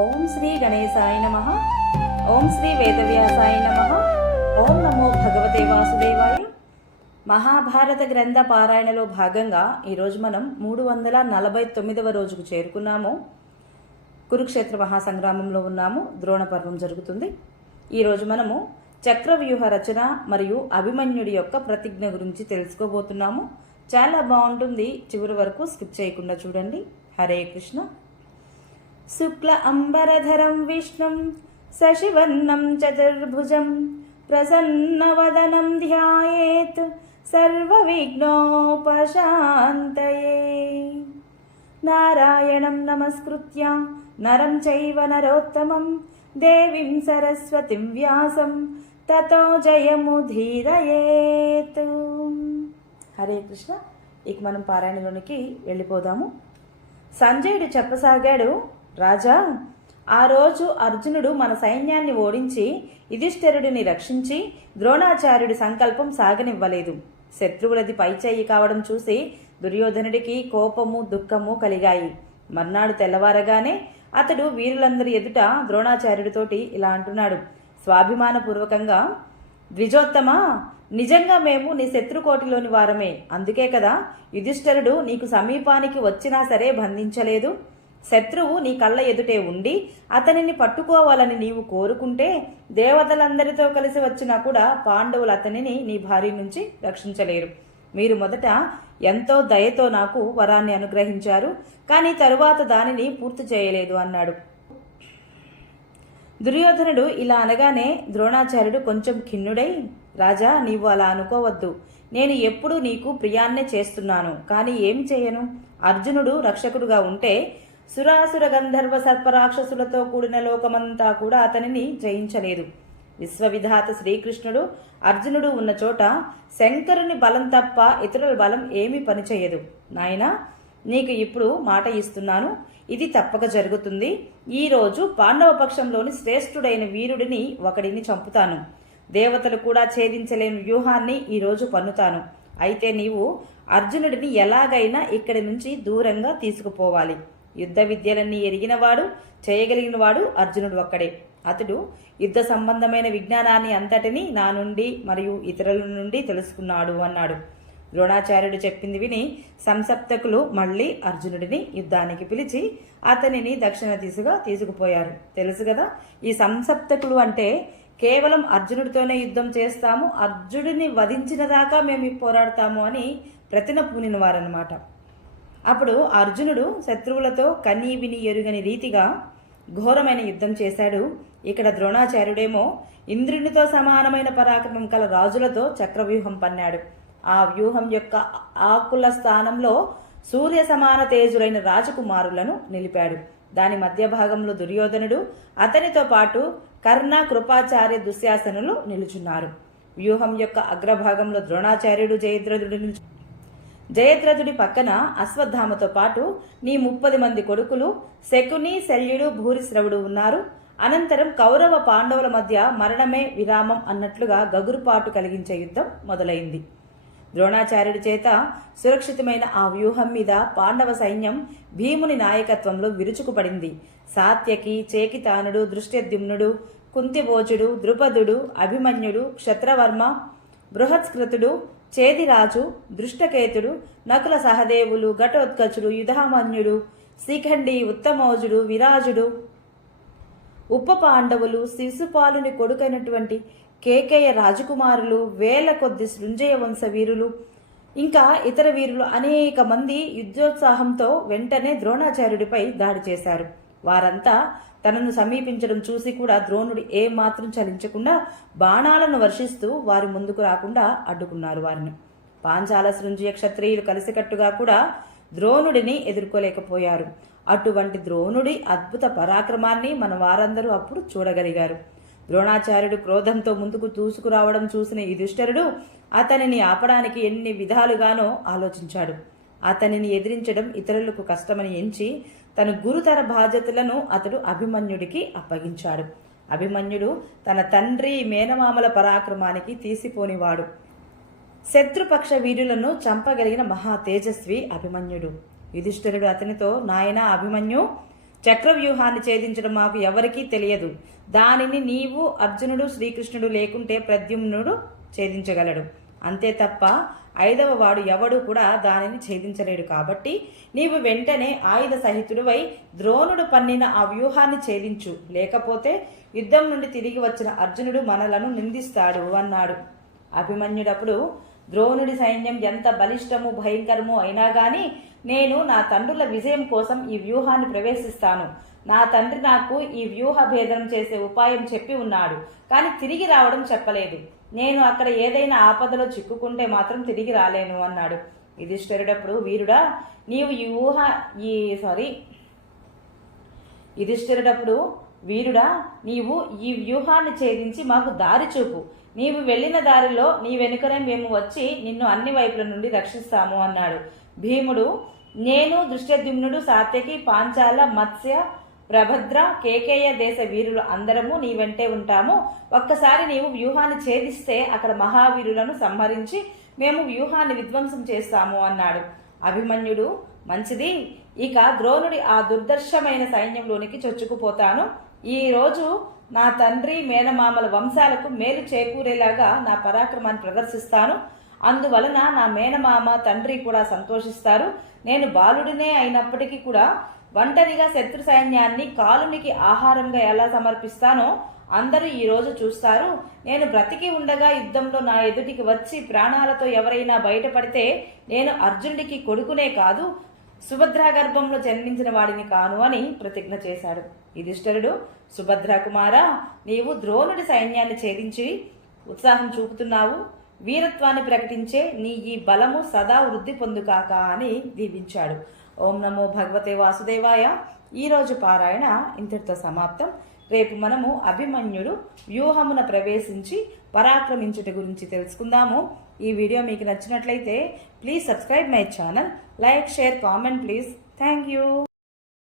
ఓం శ్రీ గణేశాయ నమ. ఓం శ్రీ వేదవ్యాసాయ నమ. ఓం నమో భగవతే వాసుదేవాయ. మహాభారత గ్రంథ పారాయణలో భాగంగా ఈరోజు మనం మూడు వందల నలభై తొమ్మిదవ రోజుకు చేరుకున్నాము. కురుక్షేత్ర మహాసంగ్రామంలో ఉన్నాము. ద్రోణ పర్వం జరుగుతుంది. ఈరోజు మనము చక్రవ్యూహ రచన మరియు అభిమన్యుడి యొక్క ప్రతిజ్ఞ గురించి తెలుసుకోబోతున్నాము. చాలా బాగుంటుంది. చివరి వరకు స్కిప్ చేయకుండా చూడండి. హరే కృష్ణ. శుక్ల అంబరధరం విష్ణుం శశివర్ణం చతుర్భుజం ప్రసన్నవదనం ధ్యాయేత్ సర్వవిఘ్నోపశాంతయే. నారాయణం నమస్కృత్య నరం చైవ నరోత్తమం దేవీం సరస్వతిం వ్యాసం తతో జయముధీరయేత్ హరే కృష్ణ ఇక మనం పారాయణలోనికి వెళ్ళిపోదాము. సంజయుడు చెప్పసాగాడు రాజా ఆ రోజు అర్జునుడు మన సైన్యాన్ని ఓడించి యుధిష్ఠిరుడిని రక్షించి ద్రోణాచార్యుడి సంకల్పం సాగనివ్వలేదు. శత్రువులది పైచేయి కావడం చూసి దుర్యోధనుడికి కోపము దుఃఖము కలిగాయి. మర్నాడు తెల్లవారగానే అతడు వీరులందరి ఎదుట ద్రోణాచార్యుడితోటి ఇలా అంటున్నాడు. స్వాభిమానపూర్వకంగా ద్విజోత్తమ నిజంగా మేము నీ శత్రుకోటిలోని వారమే. అందుకే కదా యుధిష్ఠరుడు నీకు సమీపానికి వచ్చినా సరే బంధించలేదు. శత్రువు నీ కళ్ళ ఎదుటే ఉండి అతనిని పట్టుకోవాలని నీవు కోరుకుంటే దేవతలందరితో కలిసి వచ్చినా కూడా పాండవులు అతనిని నీ భార్య నుంచి రక్షించలేరు. మీరు మొదట ఎంతో దయతో నాకు వరాన్ని అనుగ్రహించారు కానీ తరువాత దానిని పూర్తి చేయలేదు అన్నాడు. దుర్యోధనుడు ఇలా అనగానే ద్రోణాచార్యుడు కొంచెం ఖిన్నుడై రాజా నీవు అలా అనుకోవద్దు. నేను ఎప్పుడూ నీకు ప్రియాన్నే చేస్తున్నాను కానీ ఏం చేయను? అర్జునుడు రక్షకుడుగా ఉంటే సురాసుర గంధర్వ సర్పరాక్షసులతో కూడిన లోకమంతా కూడా అతనిని జయించలేదు. విశ్వవిధాత శ్రీకృష్ణుడు అర్జునుడు ఉన్న చోట శంకరుని బలం తప్ప ఇతరుల బలం ఏమీ పనిచేయదు. నాయనా నీకు ఇప్పుడు మాట ఇస్తున్నాను. ఇది తప్పక జరుగుతుంది. ఈ రోజు పాండవ పక్షంలోని శ్రేష్ఠుడైన వీరుడిని ఒకడిని చంపుతాను. దేవతలు కూడా ఛేదించలేని వ్యూహాన్ని ఈరోజు పన్నుతాను. అయితే నీవు అర్జునుడిని ఎలాగైనా ఇక్కడి నుంచి దూరంగా తీసుకుపోవాలి. యుద్ధ విద్యలన్నీ ఎరిగినవాడు చేయగలిగినవాడు అర్జునుడు ఒక్కడే. అతడు యుద్ధ సంబంధమైన విజ్ఞానాన్ని అంతటిని నా నుండి మరియు ఇతరుల నుండి తెలుసుకున్నాడు అన్నాడు. ద్రోణాచార్యుడు చెప్పింది విని సంసప్తకులు మళ్ళీ అర్జునుడిని యుద్ధానికి పిలిచి అతనిని దక్షిణ దిశగా తీసుకుపోయారు. తెలుసు కదా ఈ సంసప్తకులు అంటే కేవలం అర్జునుడితోనే యుద్ధం చేస్తాము అర్జునుడిని వధించిన దాకా మేము పోరాడతాము అని ప్రతిన పూనిన వారన్నమాట. అప్పుడు అర్జునుడు శత్రువులతో కన్నీ విని ఎరుగని రీతిగా ఘోరమైన యుద్ధం చేశాడు. ఇక్కడ ద్రోణాచార్యుడేమో ఇంద్రునితో సమానమైన పరాక్రమం కల రాజులతో చక్రవ్యూహం పన్నాడు. ఆ వ్యూహం యొక్క ఆకుల స్థానంలో సూర్య సమాన తేజులైన రాజకుమారులను నిలిపాడు. దాని మధ్య భాగంలో దుర్యోధనుడు అతనితో పాటు కర్ణ కృపాచార్య దుశ్శాసనులు నిలుచున్నారు. వ్యూహం యొక్క అగ్రభాగంలో ద్రోణాచార్యుడు జయద్రథుడు నిలుచు జయద్రథుడి పక్కన అశ్వత్థామతో పాటు నీ ముప్పది మంది కొడుకులు శకుని శల్యుడు భూరిశ్రవుడు ఉన్నారు. అనంతరం కౌరవ పాండవుల మధ్య మరణమే విరామం అన్నట్లుగా గగురుపాటు కలిగించే యుద్ధం మొదలైంది. ద్రోణాచార్యుడి చేత సురక్షితమైన ఆ వ్యూహం మీద పాండవ సైన్యం భీముని నాయకత్వంలో విరుచుకుపడింది. సాత్యకి చేకితానుడు దృష్ట్యద్యుమ్నుడు కుంతిభోజుడు ద్రుపదుడు అభిమన్యుడు క్షత్రవర్మ బృహత్స్కృతుడు చేదిరాజు దృష్టకేతుడు నకుల సహదేవులు ఘటోత్కచుడు యుధామన్యుడు శిఖండి ఉత్తమోజుడు విరాజుడు. ఉప పాండవులు శిశుపాలుని కొడుకైనటువంటి కేకేయ రాజకుమారులు వేల కొద్ది సృంజయ వంశ వీరులు ఇంకా ఇతర వీరులు అనేక మంది యుద్ధోత్సాహంతో వెంటనే ద్రోణాచార్యుడిపై దాడి చేశారు. వారంతా తనను సమీపించడం చూసి కూడా ద్రోణుడు ఏ మాత్రం చలించకుండా బాణాలను వర్షిస్తూ వారి ముందుకు రాకుండా అడ్డుకున్నారు వారిని. పాంచాల సృంజయ క్షత్రియులు కలిసికట్టుగా కూడా ద్రోణుడిని ఎదుర్కోలేకపోయారు. అటువంటి ద్రోణుడి అద్భుత పరాక్రమాన్ని మన వారందరూ అప్పుడు చూడగలిగారు. ద్రోణాచార్యుడు క్రోధంతో ముందుకు దూసుకురావడం చూసిన యుధిష్ఠరుడు అతనిని ఆపడానికి ఎన్ని విధాలుగానో ఆలోచించాడు. అతనిని ఎదిరించడం ఇతరులకు కష్టమని ఎంచి తన గురుతర బాధ్యతలను అతడు అభిమన్యుడికి అప్పగించాడు. అభిమన్యుడు తన తండ్రి మేనమామల పరాక్రమానికి తీసిపోనివాడు. శత్రుపక్ష వీరులను చంపగలిగిన మహా తేజస్వి అభిమన్యుడు. యుధిష్ఠిరుడు అతనితో నాయన అభిమన్యు చక్రవ్యూహాన్ని ఛేదించడం మాకు ఎవరికీ తెలియదు. దానిని నీవు అర్జునుడు శ్రీకృష్ణుడు లేకుంటే ప్రద్యుమ్నుడు ఛేదించగలడు. అంతే తప్ప ఐదవ వాడు ఎవడు కూడా దానిని ఛేదించలేడు కాబట్టి నీవు వెంటనే ఆయుధ సహితుడివై ద్రోణుడు పన్నిన ఆ వ్యూహాన్ని ఛేదించు. లేకపోతే యుద్ధం నుండి తిరిగి వచ్చిన అర్జునుడు మనలను నిందిస్తాడు అన్నాడు. అభిమన్యుడప్పుడు ద్రోణుడి సైన్యం ఎంత బలిష్టము భయంకరము అయినా గాని నేను నా తండ్రుల విజయం కోసం ఈ వ్యూహాన్ని ప్రవేశిస్తాను. నా తండ్రి నాకు ఈ వ్యూహ భేదం చేసే ఉపాయం చెప్పి ఉన్నాడు. కానీ తిరిగి రావడం చెప్పలేదు. నేను అక్కడ ఏదైనా ఆపదలో చిక్కుకుంటే మాత్రం తిరిగి రాలేను అన్నాడు. యుధిష్ఠిరుడప్పుడు వీరుడా నీవు ఈ ఊహ ఈ సారీ యుధిష్ఠిరుడప్పుడు వీరుడా నీవు ఈ వ్యూహాన్ని ఛేదించి మాకు దారి చూపు. నీవు వెళ్ళిన దారిలో నీ వెనుకనే మేము వచ్చి నిన్ను అన్ని వైపుల నుండి రక్షిస్తాము అన్నాడు. భీముడు నేను దృష్టద్యుమ్నుడు సాత్యకి పాంచాల మత్స్య ప్రభద్ర కేకేయ దేశ వీరులు అందరము నీ వెంటే ఉంటాము. ఒక్కసారి నీవు వ్యూహాన్ని ఛేదిస్తే అక్కడ మహావీరులను సంహరించి మేము వ్యూహాన్ని విధ్వంసం చేస్తాము అన్నాడు. అభిమన్యుడు మంచిది ఇక ద్రోణుడి ఆ దుర్దర్శమైన సైన్యంలోనికి చొచ్చుకుపోతాను. ఈ రోజు నా తండ్రి మేనమామల వంశాలకు మేలు చేకూరేలాగా నా పరాక్రమాన్ని ప్రదర్శిస్తాను. అందువలన నా మేనమామ తండ్రి కూడా సంతోషిస్తారు. నేను బాలుడినే అయినప్పటికీ కూడా ఒంటరిగా శత్రు సైన్యాన్ని కాలునికి ఆహారంగా ఎలా సమర్పిస్తానో అందరూ ఈ రోజు చూస్తారు. నేను బ్రతికి ఉండగా యుద్ధంలో నా ఎదుటికి వచ్చి ప్రాణాలతో ఎవరైనా బయటపడితే నేను అర్జునుడికి కొడుకునే కాదు సుభద్రా గర్భంలో జన్మించిన వాడిని కాను అని ప్రతిజ్ఞ చేశాడు. యుధిష్ఠరుడు సుభద్రా కుమారా నీవు ద్రోణుడి సైన్యాన్ని ఛేదించి ఉత్సాహం చూపుతున్నావు. వీరత్వాన్ని ప్రకటించే నీ ఈ బలము సదా వృద్ధి పొందుకాక అని దీవించాడు. ఓం నమో భగవతే వాసుదేవాయ. ఈరోజు పారాయణ ఇంతటితో సమాప్తం. రేపు మనము అభిమన్యుడు వ్యూహమున ప్రవేశించి పరాక్రమించుట గురించి తెలుసుకుందాము. ఈ వీడియో మీకు నచ్చినట్లయితే please subscribe my channel. Like share comment please. Thank you.